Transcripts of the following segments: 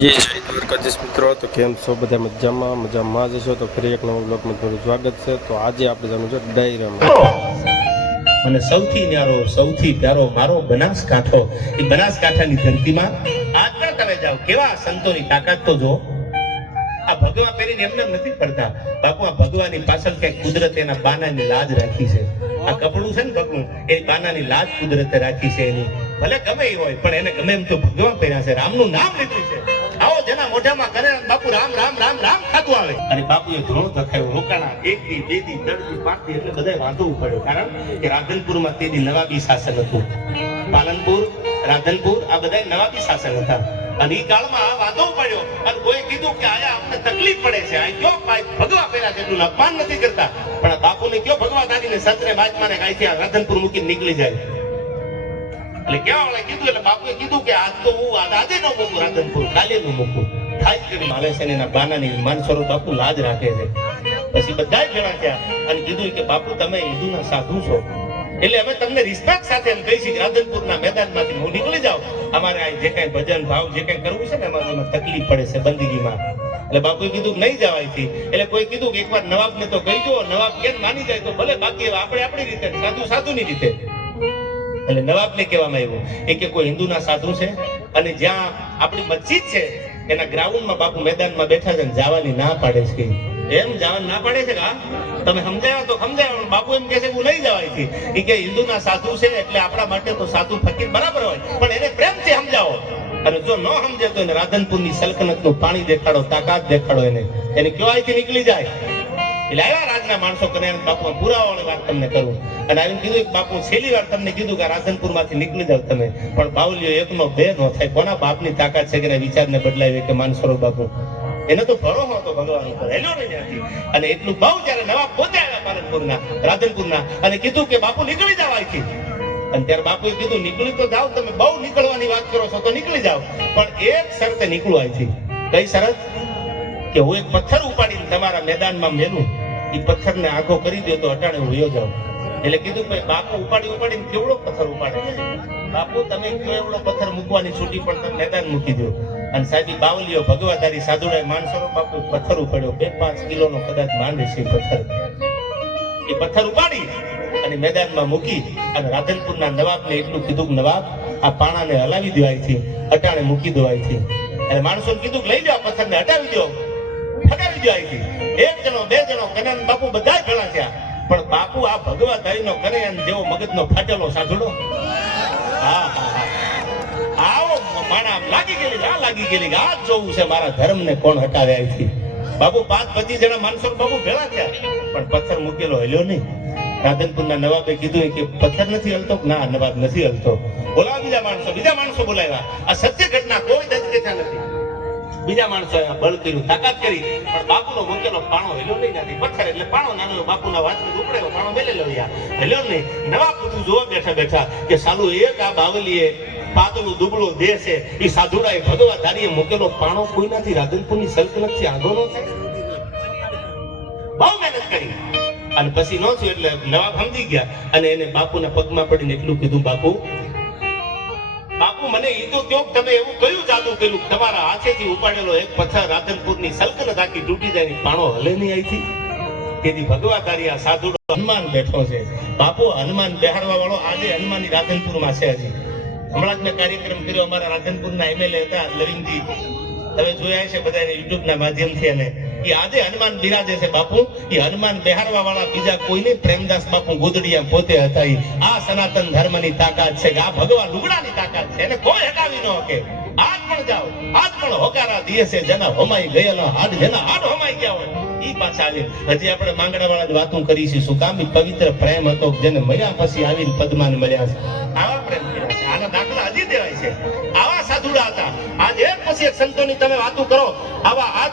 જય શ્રી દ્વારકાધીશ મિત્રો, તો કેમ છો બધા? મજામાં જશો તો ફરી એક નવા બ્લોગમાં તમારું સ્વાગત છે. તો આજે આપણે જાણવું છે ડાયરામાં. અને સૌથી ન્યારો સૌથી પ્યારો મારો બનાસકાંઠો, એ બનાસકાંઠાની ધરતીમાં આજના તમે જાઓ કેવા સંતોની તાકાત તો જો. આ ભગવા પહેરીને એમને નથી ફરતા બાપુ. આ ભગવાની પાછળ ક્યાંક કુદરતે એના બાનાની લાજ રાખી છે. આ કપડું છે ને ભગવું, એ બાનાની લાજ કુદરતે રાખી છે એની. ભલે ગમે એ હોય પણ એને ગમે એમ તો ભગવા પહેર્યા છે, રામનું નામ લીધું છે. આવો જેના મોઢામાં કરે બાપુ રામ રામ રામ રામ ખાતું આવે. અને બાપુએ ધોરણ ધખાયું, રોકાણા 1 દી 2 દી 3 દી 5 દી, એટલે બધાય વાંધો પડ્યો. કારણ કે રાધનપુરમાં તે દી નવાબી શાસન હતું. પાલનપુર, રાધનપુર આ બધા નવાબી શાસન હતા. અને એ કાળમાં વાંધો પડ્યો અને કોઈ કીધું કે આયા અમને તકલીફ પડે છે, આ કયો ભગવા પહેર્યા છે, એટલું અપમાન નથી કરતા. પણ આ બાપુને કયો ભગવા કાઢીને સત્રે બાજમાને ગાયથી આ રાધનપુર મૂકીને નીકળી જાય. એટલે કેવા વાળા કીધું, એટલે બાપુએ કીધું કે આજ તો હું આજે નો મૂકું રાધનપુર, કાલે નું મૂકું. થાય કરી આવે છે ને એના બાનાની માનસરો બાપુ લાજ રાખે છે. પછી બધા ભેળા થયા અને કીધું કે બાપુ તમે હિન્દુના સાધુ છો, એટલે અમે તમને રિસ્પેક્ટ સાથે એમ કહીશું કે રાધનપુરના મેદાનમાંથી હું નીકળી જાવ. અમારે આ જે કઈ ભજન ભાવ જે કઈ કરવું છે ને એમાં તકલીફ પડે છે બંદગીમાં. એટલે બાપુએ કીધું નહીં જવાયથી. એટલે કોઈ કીધું કે એકવાર નવાબને તો કહી દો, નવાબ કેમ માની જાય તો ભલે, બાકી આપણે આપણી રીતે, સાધુ સાધુની રીતે. એટલે નવાબને કહેવામાં આવ્યું કે કોઈ હિન્દુના સાધુ છે અને જ્યાં આપણી મસ્જિદ છે એના ગ્રાઉન્ડમાં બાપુ મેદાનમાં બેઠા છે, જવાની ના પાડે છે. એમ જવાનું ના પાડે છે કે તમે સમજાવ્યા તો સમજાવ્યા. બાપુ એમ કહે છે હું નહીં જવાયથી. એ કે હિન્દુના સાધુ છે એટલે આપણા માટે તો સાધુ ફકીર બરાબર હોય, પણ એને પ્રેમથી સમજાવો. અને જો ન સમજે તો એને રાધનપુરની સલ્તનતનું પાણી દેખાડો, તાકાત દેખાડો. એને કયો અહીંથી નીકળી જાય. એટલે આવ્યા રાજના માણસો કરે બાપુ પુરાવાવાળી વાત તમને કરું. અને આવીને કીધું કે બાપુ છેલ્લી વાર તમને કીધું કે રાધનપુર માંથી નીકળી જાવ તમે. પણ બાવલીઓ 1 નો 2 નો થાય. કોના બાપની તાકાત છે કે વિચારને બદલાવી કે માનસરો બાપુ એને તો ભરોસો હતો ભગવાન ઉપર, હેલો નહીં ત્યાંથી. અને એટલું બહુ જયારે નવાબ પોતે આવ્યા પાલનપુરના, રાધનપુરના, અને કીધું કે બાપુ નીકળી જાવ અહીંથી. અને ત્યારે બાપુએ કીધું નીકળી તો જાવ તમે, બહુ નીકળવાની વાત કરો છો તો નીકળી જાવ, પણ એક શરતે નીકળો અહીંથી. કઈ શરત? કે હું એક પથ્થર ઉપાડીને તમારા મેદાનમાં મેલું, એ પથ્થરને આખો કરી દો તો અટાણે હું વયો જાઉં. એટલે કીધું ભાઈ બાપુ ઉપાડીને કેવડો પથ્થર ઉપાડે? બાપુ તમે કયો એવડો પથ્થર મૂકવાની છૂટી, પણ તમે મેદાન મૂકી દો. અને સાહેબ બાવલીઓ ભગવાદારી સાધુડાએ માનસરો બાપુ પથ્થર ઉપાડ્યો, 2-5 કિલોનો કદાચ માંડે છે પથ્થર. એ પથ્થર ઉપાડી અને મેદાનમાં મૂકી અને રાધનપુરના નવાબને એટલું કીધું કે નવાબ આ પાણાને હલાવી દો અહીંથી, અટાણે મૂકી દો અહીંથી. એટલે માણસોને કીધું કે લઈ જાઓ પથ્થરને, હટાવી દો, ફગાવી દો અહીંથી. 1 જણો 2 જણો કન્યાન બાપુ બધા ભેળા થયા. પણ બાપુ આ ભગવાદારીનો કન્યાન જેવો મગજનો ફાટેલો સાધુડો. આવો માણા લાગી ગયેલી આ જોવું છે મારા ધર્મને કોણ હટાવે અહીંથી. બાપુ 5-25 જણા માણસો બાપુ ભેળા થયા, પણ પથ્થર મૂકેલો હલ્યો નહીં. રાધનપુરના નવાબે કીધું કે પથ્થર નથી હલતો. ના નવાબ નથી હલતો. બોલાવા બીજા માણસો બોલાવ્યા. આ સત્ય ઘટના કોઈ દજકથા નથી. બીજા માણસો બળ કર્યું, તાકાત કરી, પણ બાપુનો મૂકેલો પાણો હેલ્યો નહીં નથી. પથ્થર એટલે પાણો નાનો, બાપુના વાંચને ઉપડેલો પાણો મેલેલો હેલ્યો નહીં. નવાબ બધું જોવા બેઠા કે સાલું એક આ બાવલીએ પાતળું દુબળું દેહ છે, એ સાધુડાએ ભગવાધારીએ મૂકેલો પાણો કોઈ નથી રાધનપુરની સલ્તનતથી આગો ન થાય. બહુ મહેનત કરી અને પછી ન થયું. એટલે નવાબ સમજી ગયા અને એને બાપુના પગમાં પડીને એટલું કીધું, બાપુ મને એ તો કહો તમે એવું કયું જાદુ કર્યું તમારા હાથેથી ઉપાડેલો એક પથ્થર રાધનપુરની સલ્તનત આખી તૂટી જાય, પાણો હલે નહીં અહીંથી. તેથી ભગવાધારી આ સાધુડો હનુમાન બેઠો છે. બાપુ હનુમાન બેહાડવા વાળો આજે હનુમાનની રાધનપુરમાં છે. હજી હમણાં જ મેં કાર્યક્રમ કર્યો, અમારા રાધનપુરના એમએલએ હતા લવિંગજી, તમે જોયા છે બધા યુટ્યુબના માધ્યમથી. અને એ આજે હનુમાન બિરાજે છે. બાપુ એ હનુમાન બેહારવા વાળા બીજા કોઈ નહીં, પ્રેમદાસ બાપુ ગોદડિયા પોતે હતા. આ સનાતન ધર્મની તાકાત છે કે આ ભગવાન લુગડાની તાકાત છે, એને કોઈ હટાવી ન શકે. આજ પણ જાઓ, આજ પણ હોકારા દિવસે જેના હોમાઈ ગયેલા હાડ, જેના હાડ હોમાઈ ગયા હોય ઈ પાછા આવે. હજી આપણે માંગડા વાળા જ વાતો કરીશું. શું કામ? પવિત્ર પ્રેમ હતો જેને મળ્યા પછી આવીને પદ્માન મળ્યા છે. આવા પ્રેમ કર્યા છે, આના દાખલા હજી દેવાય છે. આવા સાધુડા હતા. આજ એક પછી એક સંતોની તમે વાતો કરો. આવા આજ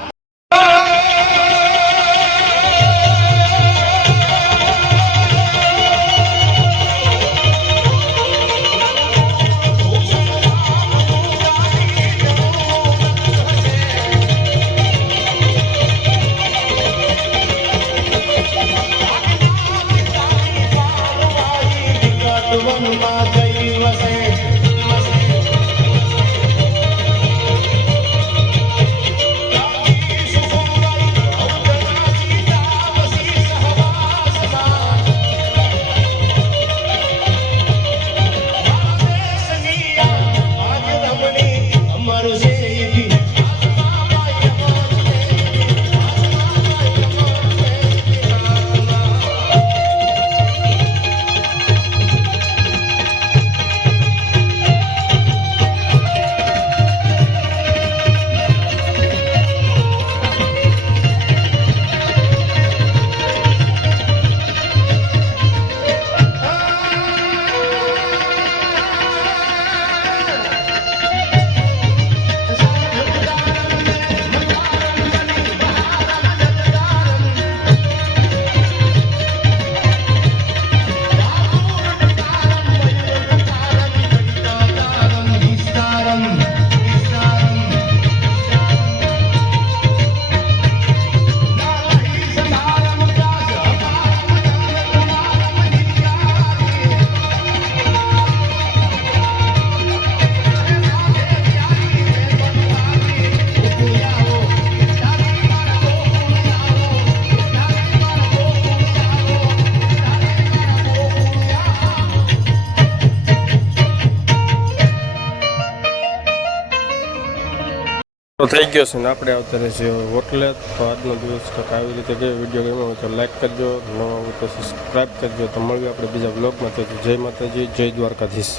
તો થઈ ગયો છે ને આપણે આવતા રહેશે હોટલે. તો આજનો દિવસ કંઈક આવી રીતે ગયો. વિડીયો ગમ્યો હોય તો લાઈક કરજો, નવા હોય તો સબસ્ક્રાઈબ કરજો. તો મળીએ આપણે બીજા બ્લોગમાં. તો જય માતાજી, જય દ્વારકાધીશ.